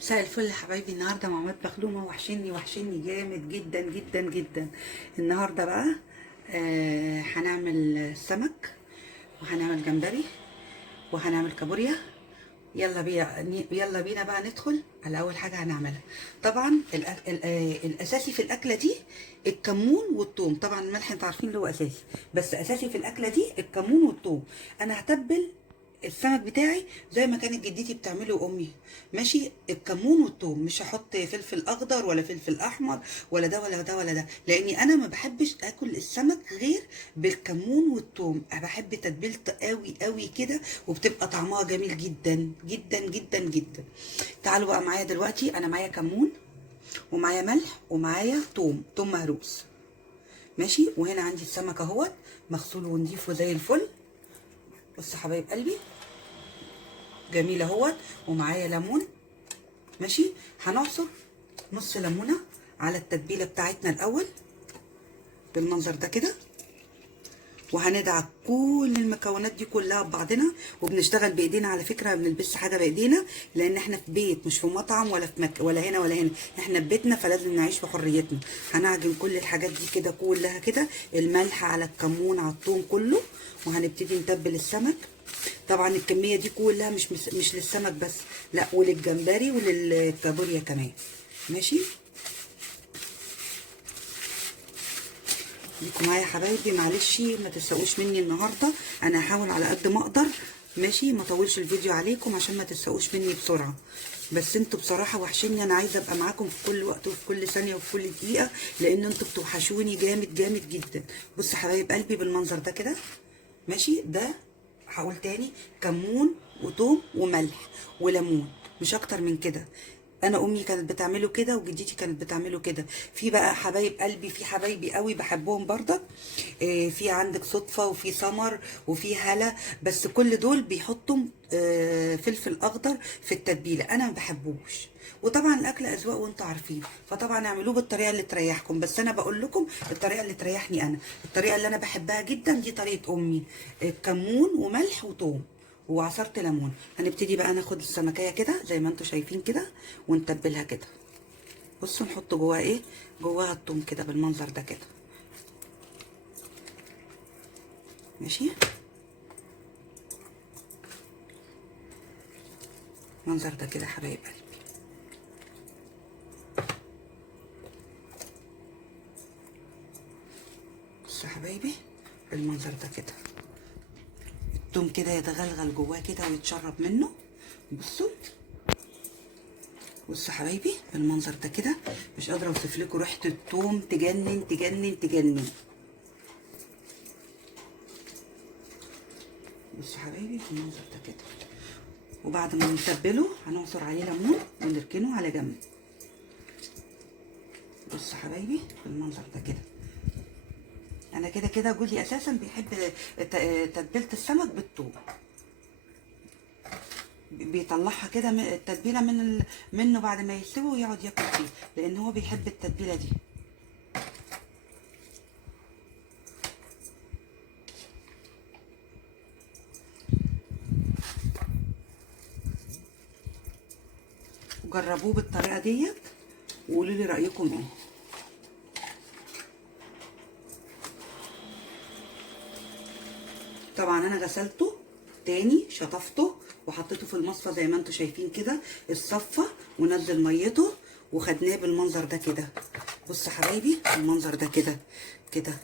مساء الفل يا حبايبي. النهارده مع مطبخ لومه. وحشني جامد جدا جدا جدا. النهارده بقى هنعمل سمك، وهنعمل جمبري، وهنعمل كابوريا. يلا بينا بقى ندخل على اول حاجه هنعملها. طبعا الاساسي في الاكله دي الكمون والثوم. طبعا الملح انتوا عارفين اللي هو اساسي، بس اساسي في الاكله دي الكمون والثوم. انا هتبل السمك بتاعي زي ما كانت جدتي بتعمله وامي. ماشي، الكمون والثوم، مش هحط فلفل اخضر ولا فلفل احمر ولا ده ولا ده ولا ده، لاني انا ما بحبش اكل السمك غير بالكمون والثوم. انا بحب تتبيلته قوي قوي كده، وبتبقى طعمها جميل جدا جدا جدا جدا. تعالوا بقى معايا دلوقتي. انا معايا كمون، ومعايا ملح، ومعايا توم مهروس. ماشي، وهنا عندي السمك اهوت مغسول ونضيف وزي الفل. بص يا حبايب قلبي، جميل اهوت. ومعايا ليمون. ماشي، هنعصر نص ليمونه على التتبيله بتاعتنا الاول بالمنظر ده كده، وهندعك كل المكونات دي كلها ببعضنا. وبنشتغل بايدينا على فكره، ما بنلبسش حاجه بايدينا، لان احنا في بيت، مش في مطعم ولا في ولا هنا ولا هنا. احنا في بيتنا، فلازم نعيش في حريتنا. هنعجن كل الحاجات دي كده كلها كده، الملح على الكمون على الثوم كله، وهنبتدي نتبل السمك. طبعا الكميه دي كلها مش للسمك بس، لا، وللجمبري وللكابوريا كمان. ماشي، ليكوا معايا يا حبايبي. معلش ما تسوقوش مني النهارده، انا هحاول على قد ما اقدر. ماشي، ما اطولش الفيديو عليكم عشان ما تسوقوش مني بسرعه. بس انتوا بصراحه وحشني، انا عايزه ابقى معاكم في كل وقت وفي كل ثانيه وفي كل دقيقه، لان انتوا بتوحشوني جامد جامد جدا. بص يا حبايب قلبي بالمنظر ده كده. ماشي، ده هقول تاني: كمون وتوم وملح وليمون، مش اكتر من كده. انا امي كانت بتعمله كده، وجدتي كانت بتعمله كده. في بقى حبايب قلبي، في حبايبي قوي بحبهم برضك. في عندك صدفه، وفي سمر، وفي هلا، بس كل دول بيحطوا فلفل اخضر في التتبيله. انا ما بحبوش. وطبعا الاكل اذواق وانتوا عارفين، فطبعا اعملوه بالطريقه اللي تريحكم، بس انا بقول لكم الطريقه اللي تريحني انا. الطريقه اللي انا بحبها جدا دي طريقه امي: كمون وملح وثوم وعصرت ليمون. هنبتدي بقى ناخد السمكيه كده زي ما انتوا شايفين كده، ونتبلها كده. بصوا نحط جواها ايه؟ جواها الثوم كده بالمنظر ده كده. ماشي، المنظر ده كده حبايب قلبي. بصوا يا حبايبي بالمنظر ده كده، الثوم كده يتغلغل جواه كده ويتشرب منه. بصوا، بصوا يا حبايبي بالمنظر ده كده. مش قادره اوصف لكم ريحه الثوم، تجنن تجنن تجنن. بصوا يا حبايبي بالمنظر ده كده. وبعد ما نتبله هنعصر عليه ليمون ونركنه على جنب. بصوا يا حبايبي بالمنظر ده كده. انا كده كده جوزي اساسا بيحب تتبيله السمك بالثوم. بيطلعها كده التتبيله منه بعد ما يستوي ويقعد ياكل فيه، لان هو بيحب التتبيله دي. جربوه بالطريقه ديت وقولوا لي رايكم ايه. طبعا انا غسلته تاني، شطفته وحطيته في المصفى زي ما انتم شايفين كده، الصفى ونزل ميته، وخدناه بالمنظر ده كده. بصوا يا حبايبي المنظر ده كده كده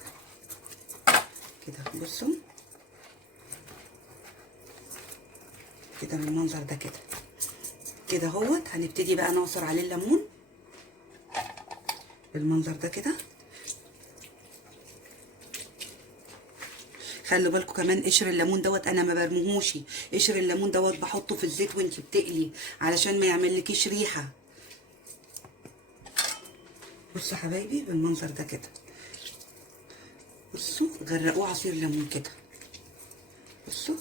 كده. بصوا كده بالمنظر ده كده كده اهوت. هنبتدي بقى نعصر عليه الليمون بالمنظر ده كده. خلوا بالكم كمان قشر الليمون دوت انا ما برموهوش. قشر الليمون دوت بحطه في الزيت وانتي بتقلي علشان ما يعملكيش ريحه. بصوا يا حبايبي بالمنظر ده كده. بصوا غرقوه عصير ليمون كده. بصوا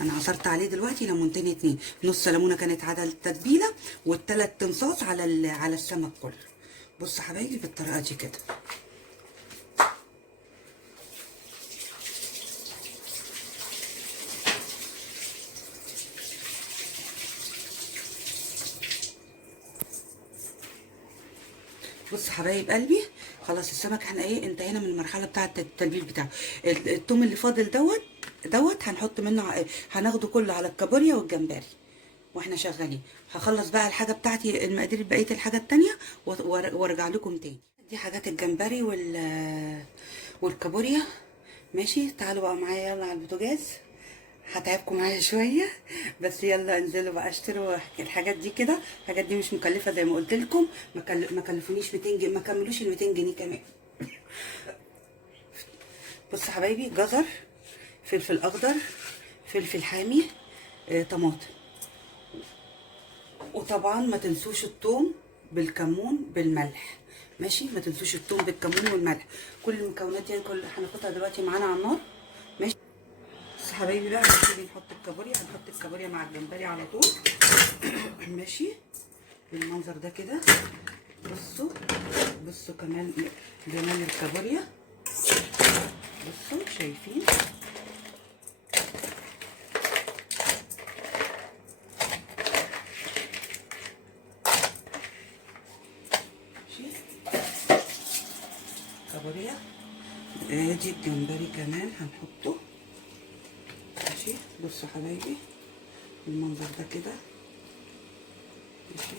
انا عصرت عليه دلوقتي ليمونتين اتنين، نص ليمونه كانت على التتبيله، والتلات تنصاص على السمك كله. بصوا يا حبايبي بالطريقه دي كده. بص حبايب قلبي، خلاص السمك احنا ايه انتهينا من المرحله بتاعه التتبيل بتاعه. التوم اللي فاضل دوت هنحط منه هناخده كله على الكابوريا والجمبري واحنا شغالين. هخلص بقى الحاجه بتاعتي المقادير بقيه الحاجه التانية وارجع لكم تاني. دي حاجات الجمبري والكابوريا. ماشي، تعالوا بقى معايا يلا على البوتاجاز. هتعبكم معايا شويه بس يلا انزلوا بقى اشتروا الحاجات دي كده. الحاجات دي مش مكلفه زي ما قلت لكم، ما كلفونيش 200 جنيه، ما كملوش ال 200 جنيه كمان. بصوا حبايبي، جزر، فلفل اخضر، فلفل حامي، طماطم، وطبعا ما تنسوش الثوم بالكمون بالملح. ماشي، ما تنسوش الثوم بالكمون والملح. كل المكونات دي هنحطها دلوقتي معانا على النار. ماشي بس حبايبي بقى هنبتدي نحط الكابوريا. هنحط الكابوريا مع الجمبري على طول. ماشي بالمنظر ده كده. بصوا بصوا كمان جمال الكابوريا. بصوا شايفين؟ ماشي كابوريا. ادي الجمبري كمان هنحطه. ماشي بصوا حبايبي بالمنظر ده كده. ماشي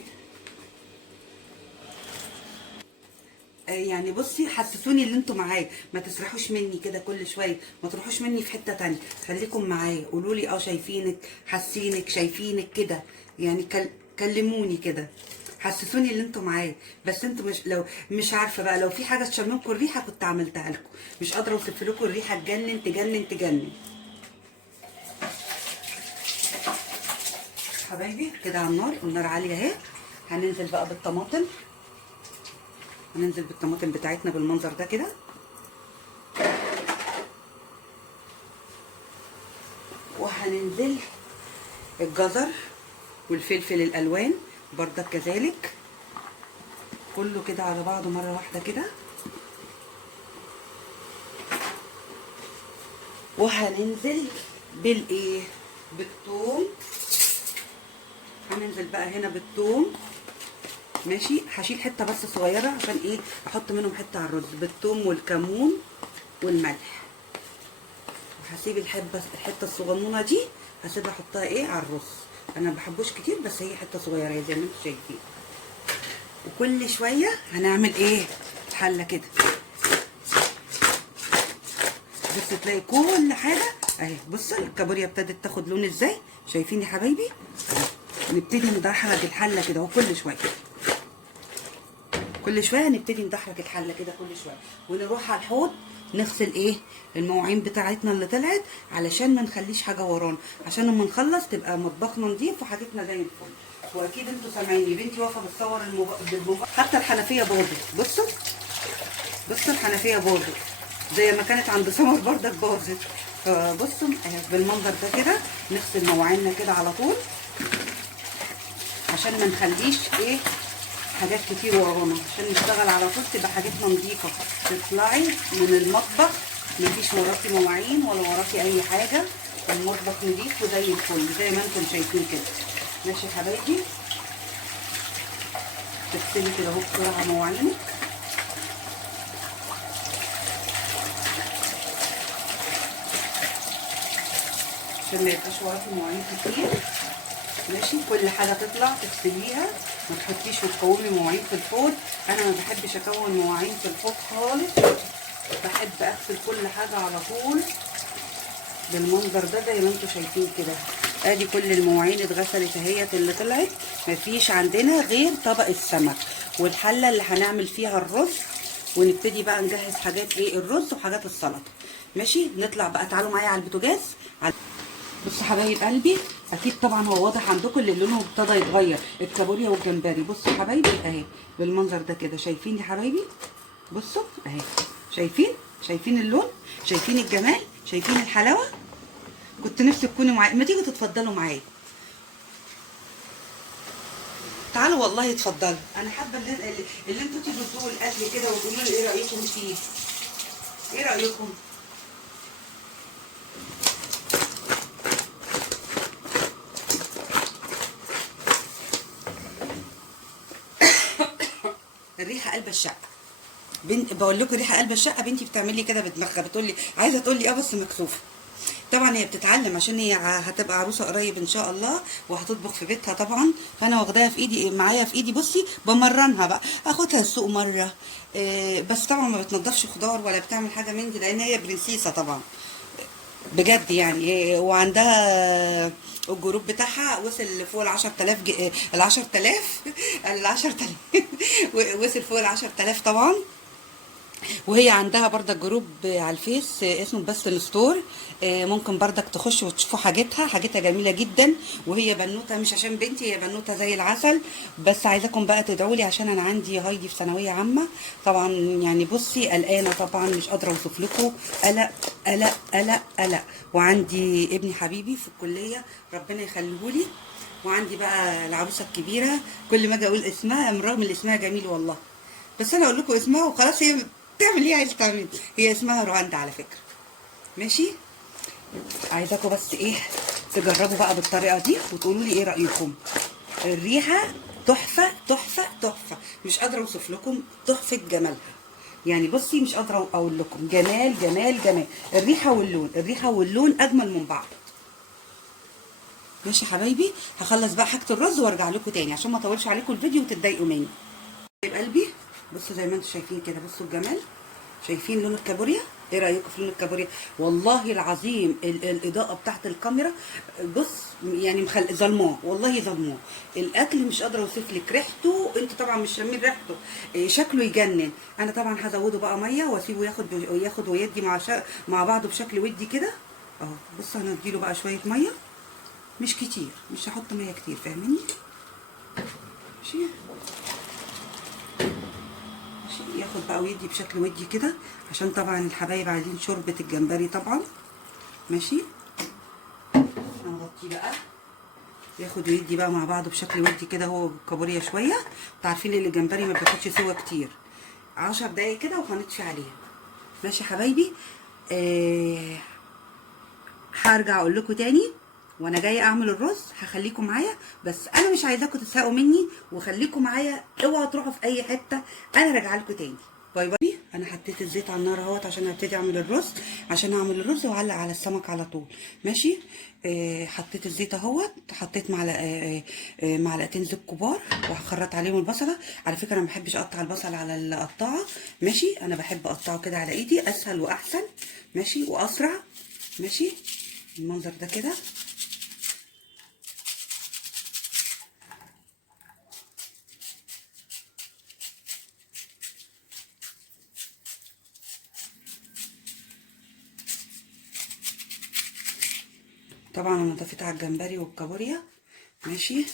يعني بصي حسسوني اللي انتوا معايا، ما تسرحوش مني كده كل شويه، ما تروحوش مني في حته تانية، خليكم معايا. قولوا لي شايفينك، حاسينك، شايفينك كده يعني. كلموني كده، حسسوني اللي انتوا معايا. بس انتوا لو مش عارفه بقى، لو في حاجه تشممكم الريحه كنت عملتها لكم. مش قادره اوصف لكم الريحه تجنن تجنن تجنن. حبايبي كده على النار، النار عاليه اهي. هننزل بقى بالطماطم. هننزل بالطماطم بتاعتنا بالمنظر ده كده. وهننزل الجزر والفلفل الالوان برضك كذلك، كله كده على بعضه مره واحده كده. وهننزل بالايه؟ بالثوم. هننزل بقى هنا بالثوم. ماشي، هشيل حته بس صغيره عشان ايه احط منهم حته على الرز، بالثوم والكمون والملح. وهسيب الحته الصغنونه دي هسيبها احطها ايه على الرز. انا ما بحبوش كتير بس هي حته صغيره زي ما انتم شايفين. وكل شويه هنعمل ايه؟ حله كده. بص تلاقي كل حاجه اهي. بص الكابوريا ابتدت تاخد لون ازاي، شايفين يا حبايبي؟ نبتدي ندحرج الحله كده اهو كل شويه. كل شويه نبتدي ندحرج الحله كده كل شويه. ونروح على الحوض نغسل ايه؟ المواعين بتاعتنا اللي طلعت، علشان ما نخليش حاجه ورانا، عشان لما نخلص تبقى مطبخنا نضيف وحاجتنا زي الفل. واكيد انتوا سامعيني، بنتي واقفه بتصور بالموبايل. حتى الحنفيه باظت. بصوا بصوا الحنفيه باظت زي ما كانت عند سمر بردك باظت. فبصوا بالمنظر ده كده نغسل مواعيننا كده على طول، عشان ما نخليش ايه حاجات كتير ورانا، عشان نشتغل على طول تبقى حاجتنا نظيفه. تطلعي من المطبخ مفيش وراكي مواعين ولا وراكي اي حاجه، المطبخ نضيف وزي الفل زي ما انتم شايفين كده. ماشي يا حبايبي، تغسلي كده اهو بسرعه مواعينك. عشان ما يبقاش وراكي مواعين كتير. ماشي، كل حاجه تطلع تغسليها، ما تحطيش وتكومي مواعين في الحوض. انا ما بحبش اكون مواعين في الحوض خالص، بحب اغسل كل حاجه على طول بالمنظر ده زي ما انتم شايفين كده. ادي كل المواعين اتغسلت اهيت اللي طلعت. مفيش عندنا غير طبق السمك والحله اللي هنعمل فيها الرز، ونبتدي بقى نجهز حاجات ايه الرز وحاجات السلطه. ماشي، نطلع بقى، تعالوا معايا على البوتاجاز. بصوا حبايب قلبي، اكيد طبعا هو واضح عندكم اللي لونه ابتدى يتغير، الكابوريا والجمبري. بصوا حبايبي اهي بالمنظر ده كده، شايفين يا حبايبي؟ بصوا اهي، شايفين اللون، شايفين الجمال، شايفين الحلاوه. كنت نفسي تكونوا معايا، ما تيجوا تتفضلوا معايا. تعالوا والله اتفضلوا. انا حابه اللي انتوا تيجوا تدوقوا الاكل كده وتقولوا لي ايه رايكم فيه. ايه رايكم؟ الريحه قلب الشقه. بقول لكم ريحه قلب الشقه. بنتي بتعمل لي كده بدماغها، بتقول لي عايزه تقول لي بس مكسوفه. طبعا هي بتتعلم عشان هي هتبقى عروسه قريب ان شاء الله، وهتطبخ في بيتها طبعا. فانا واخداها في ايدي، معايا في ايدي، بصي بمرنها بقى، اخدها السوق مره. بس طبعا ما بتنضفش خضار ولا بتعمل حاجه من دي، لان هي برنسيسه طبعا بجد يعني. وعندها الجروب بتاعها وصل فوق ال 10000 ال 10000 ال 10000 وصل فوق ال 10000 طبعا. وهي عندها برضك جروب على الفيس اسمه بس الستور. ممكن برضك تخش وتشوفوا حاجتها جميله جدا. وهي بنوته، مش عشان بنتي، هي بنوته زي العسل. بس عايزاكم بقى تدعوا لي عشان انا عندي هايدي في ثانويه عامه طبعا. يعني بصي قلقانه طبعا، مش قادره اوصف لكم. قلق قلق قلق قلق. وعندي ابني حبيبي في الكليه، ربنا يخليهولي. وعندي بقى العروسه الكبيره، كل ما اجي اقول اسمها رغم ان اسمها جميل والله، بس انا اقول لكم اسمها وخلاص. هي تعمل ايه عايزه تعمل. هي اسمها رواندا على فكره. ماشي. عايزاكم بس ايه تجربوا بقى بالطريقه دي وتقولوا لي ايه رايكم. الريحه تحفه تحفه تحفه، مش قادره اوصف لكم تحفه جمالها. يعني بصي مش قادره اقول لكم جمال جمال جمال. الريحه واللون، الريحه واللون اجمل من بعض. ماشي حبايبي. هخلص بقى حاجه الرز وارجع لكم تاني عشان ما اطولش عليكم الفيديو وتتضايقوا مني. حبايب قلبي بصوا زي ما انتم شايفين كده، بصوا الجمال. شايفين لون الكابوريا؟ ايه رايكم في لون الكابوريا؟ والله العظيم الاضاءه بتاعت الكاميرا بص يعني ظلماه، والله ظلماه. الاكل مش قادره اوصف لك ريحته، انتوا طبعا مش شامين ريحته. شكله يجنن. انا طبعا هزوده بقى ميه واسيبه ياخد ويدي مع بعضه بشكل ودي كده اهو. بصوا هنديله بقى شويه ميه، مش كتير، مش هحط ميه كتير، فاهميني؟ ماشي. ياخد بقى ويدي بشكل ودي كده، عشان طبعا الحبايب عايزين شوربه الجمبري طبعا. ماشي. هنغطيه بقى ياخد ويدي بقى مع بعضه بشكل ودي كده، هو بالكابوريا شويه. انتوا عارفين ان الجمبري ما بياخدش سوا كتير، 10 دقايق كده وهنطفي عليها. ماشي حبايبي. هرجع اقول لكم تاني وانا جايه اعمل الرز. هخليكم معايا، بس انا مش عايزاكم تزهقوا مني، وخليكم معايا، اوعوا تروحوا في اي حته. انا راجعه لكم تاني. باي باي. انا حطيت الزيت على النار اهوت عشان ابتدي اعمل الرز، عشان اعمل الرز واعلق على السمك على طول. ماشي. حطيت الزيت اهوت، حطيت معلقتين زيت كبار، وهخرط عليهم البصله. على فكره انا ما بحبش اقطع البصل على القطاعه. ماشي. انا بحب اقطعه كده على ايدي، اسهل واحسن. ماشي. واسرع. ماشي. المنظر ده كده. طبعا انا ضفيت على الجمبري والكابوريا. ماشي.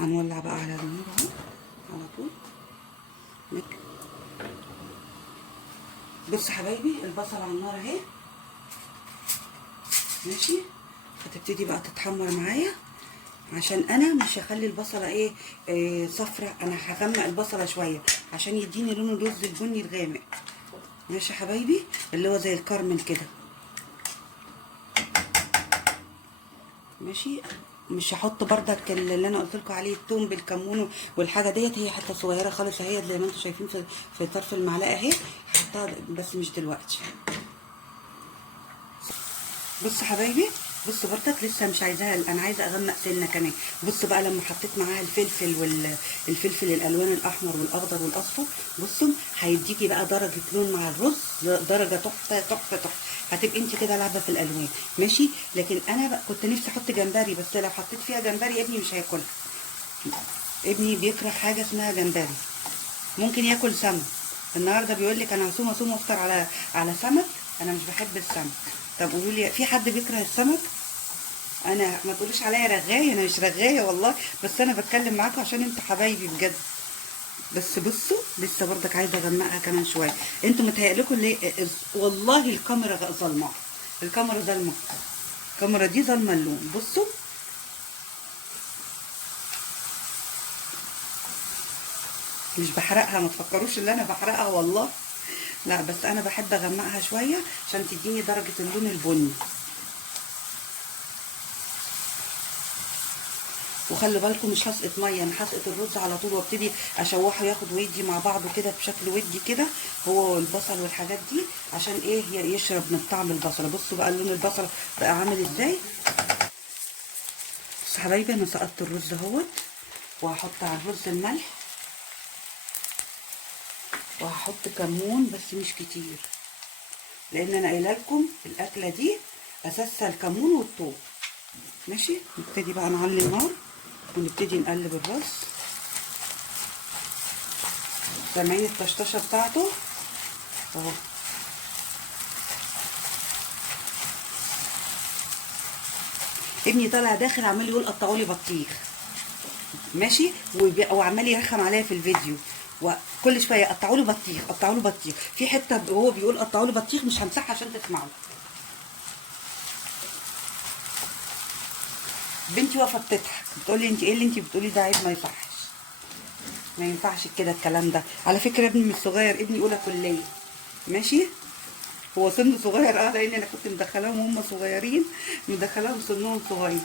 هنولع بقى على النار اهو على طول. بص حبايبي البصل على النار اهي. ماشي. هتبتدي بقى تتحمر معايا، عشان انا مش هخلي البصله صفرة. انا هغمق البصله شويه عشان يديني لون الرز البني الغامق. ماشي حبايبي، اللي هو زي الكرمل كده. ماشي. مش هحط بردك اللي انا قلت لكم عليه، الثوم بالكمون والحاجه ديت. هي حته صغيره خالص اهي زي ما انتم شايفين في طرف المعلقه اهي. هحطها بس مش دلوقتي. بص حبايبي، بص بردك لسه مش عايزاها، انا عايزه اغمق سنه كمان. بص بقى لما حطيت معاها الفلفل والفلفل الالوان الاحمر والاخضر والاصفر، بصوا هيديكي بقى درجه لون مع الرز، درجه تحفه تحفه تحفه. هتبقي انت كده لعبه في الالوان. ماشي. لكن انا بقى كنت نفسي احط جمبري، بس لو حطيت فيها جمبري ابني مش هياكلها. ابني بيكره حاجه اسمها جمبري. ممكن ياكل سمك. النهارده بيقول لك انا هصوم وافطر على سمك. انا مش بحب السمك. طب قولوا لي، في حد بيكره السمك؟ انا ما تقولوش عليا رغايه، انا مش رغايه والله، بس انا بتكلم معاكم عشان انتوا حبايبي بجد. بس بصوا لسه برضك عايزه اغمقها كمان شويه. انتوا متهيألكم ليه؟ والله الكاميرا ظلمه. الكاميرا ظلمه، الكاميرا دي ظلمه اللون. بصوا مش بحرقها، ما تفكروش ان انا بحرقها والله، لا بس انا بحب اغمقها شويه عشان تديني درجه اللون البني. وخلي بالكم مش هسقط ميه، انا هسقط الرز على طول وابتدي اشوحه ياخد ويدي مع بعضه كده بشكل ودي كده، هو والبصل والحاجات دي، عشان ايه يشرب من طعم البصله. بصوا بقى لون البصله بقى عامل ازاي. بصوا حبايبي انا سقطت الرز اهوت، وهحط على الرز الملح، وهحط كمون بس مش كتير، لان انا قايله لكم الاكله دي اساسها الكمون والثوم. ماشي، نبتدي بقى نعلي النار ونبتدي نقلب الرز. سامعين الطشطشه بتاعته اهو. ابني طالع داخل عمال يقول قطعوا لي بطيخ، ماشي، وعمال يرخم عليا في الفيديو، وكل شويه قطعوا له بطيخ، قطعوا له بطيخ، في حته وهو بيقول قطعوا له بطيخ مش همسحها عشان تسمعوا. بنتي واقفه بتضحك بتقول لي انت ايه اللي انت بتقولي ده؟ عيب، ما يصحش، ما ينفعش كده الكلام ده. على فكره ابني مش صغير، ابني اولى كليه، ماشي، هو سنه صغير لان انا كنت مدخلاهم وهم صغيرين، مدخلاهم سنهم صغير.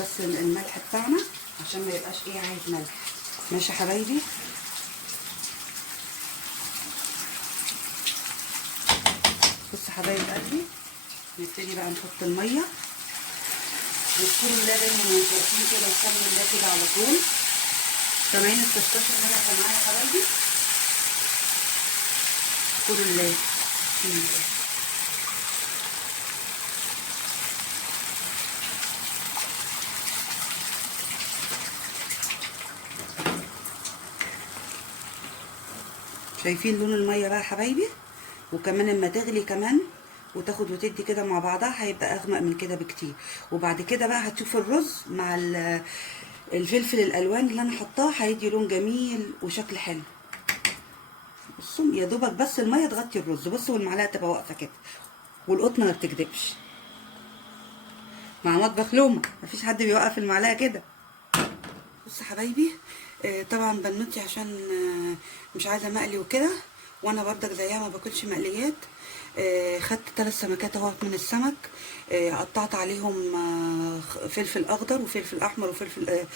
بس الملح بتاعنا عشان ما يبقاش ايه عايز ملح. ماشي يا حبايبي. بص يا حبايب قلبي، نبتدي بقى نحط الميه. نذكر الله دايما واقفين كده ونكمل الله كده على طول. سامعين التستاشر اللي انا معايا يا حبايبي؟ اذكروا الله. شايفين لون الميه بقى يا حبايبي؟ وكمان اما تغلي كمان وتاخد وتدي كده مع بعضها هيبقى اغمق من كده بكتير. وبعد كده بقى هتشوف الرز مع الفلفل الالوان اللي انا حطاه هيدي لون جميل وشكل حلو. بصوا يا دوبك بس الميه تغطي الرز. بصوا والمعلقه تبقى واقفه كده، والقطنه ما بتكدبش. مع مطبخ لومه مفيش حد بيوقف المعلقه كده. بص يا حبايبي، طبعا بنوتي عشان مش عايزه مقلي وكده، وانا برضك زيها ما باكلش مقليات. خدت 3 سمكات اهوت من السمك. قطعت عليهم فلفل اخضر وفلفل احمر وفلفل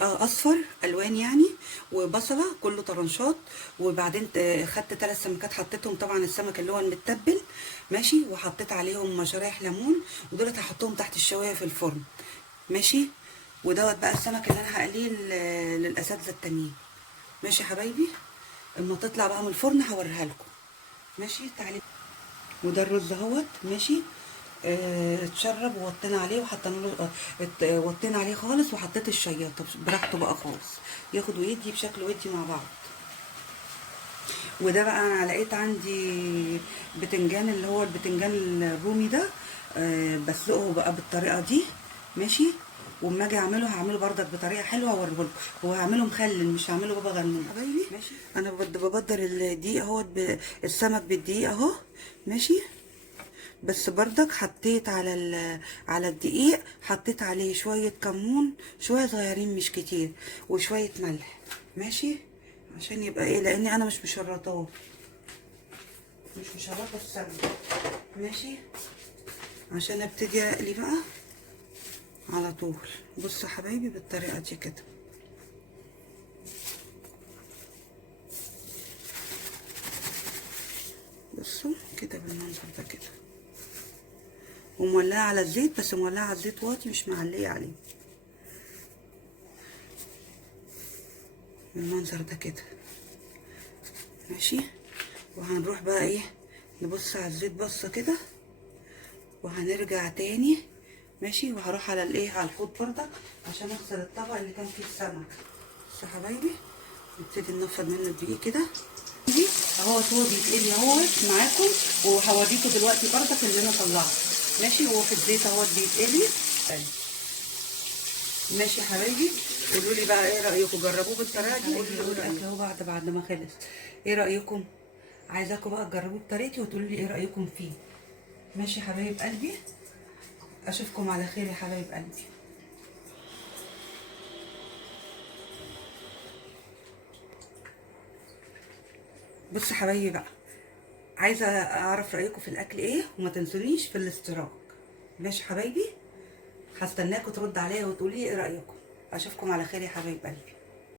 اصفر الوان يعني، وبصله كله طرنشات. وبعدين خدت 3 سمكات حطيتهم طبعا السمك اللي هو المتبل ماشي، وحطيت عليهم شرايح ليمون، ودولت هحطهم تحت الشوايه في الفرن ماشي. ودوت بقى السمك اللي انا هقليه للاساتذه التانيين. ماشي يا حبايبي. اما تطلع بقى من الفرن هوريها لكم ماشي. تعالي. وده الرز اهوت ماشي. اتشرب ووطينا عليه وحطينا له وطينا عليه خالص، وحطيت الشياطه براحته بقى خالص، ياخد ويدي بشكل ودي مع بعض. وده بقى انا لقيت عندي بتنجان اللي هو البتنجان الرومي ده. بسلقه بقى بالطريقه دي ماشي. واما اجي اعمله هعمله بردك بطريقه حلوه هوريه لكم. وهعمله مخلل مش هعمله بابا غنوج حبايبي ماشي. انا ببدر الدقيق اهوت السمك بالدقيق اهو ماشي. بس بردك حطيت على الدقيق حطيت عليه شويه كمون، شويه صغيرين مش كتير، وشويه ملح ماشي، عشان يبقى ايه، لاني انا مش مشرطاه السمك ماشي، عشان ابتدي اقلي بقى على طول. بصوا يا حبايبي بالطريقه دي كده. بصوا كده بالمنظر ده كده، ومولعه على الزيت، بس مولعه على الزيت واطي مش معليه عليه بالمنظر ده كده ماشي. وهنروح بقى ايه نبص على الزيت بصه كده، وهنرجع تاني ماشي. وهروح على الايه على الحوض بردك عشان اغسل الطبق اللي كان فيه السمك. بصوا يا حبايبي نبتدي ننفض منه الدقيق كده اهوت. هو بيتقلي اهوت معاكم، وهوريكم دلوقتي بردك اللي انا طلعته ماشي. هو في الزيت اهوت بيتقلي ماشي يا حبايبي. قولوا لي بقى ايه رايكم، جربوه بالطريقه دي. قولوا لي الاكل اهو بعد ما خلص، ايه رايكم؟ عايزاكم بقى تجربوه بطريقتي وتقولوا لي ايه رايكم فيه ماشي يا حبايب قلبي. اشوفكم على خير يا حبايب قلبي. بصوا يا حبايبي بقى، عايزه اعرف رايكم في الاكل ايه، وما تنسونيش في الاشتراك ماشي يا حبايبي. هستناكم ترد عليا وتقولي ايه رايكم. اشوفكم على خير يا حبايب قلبي.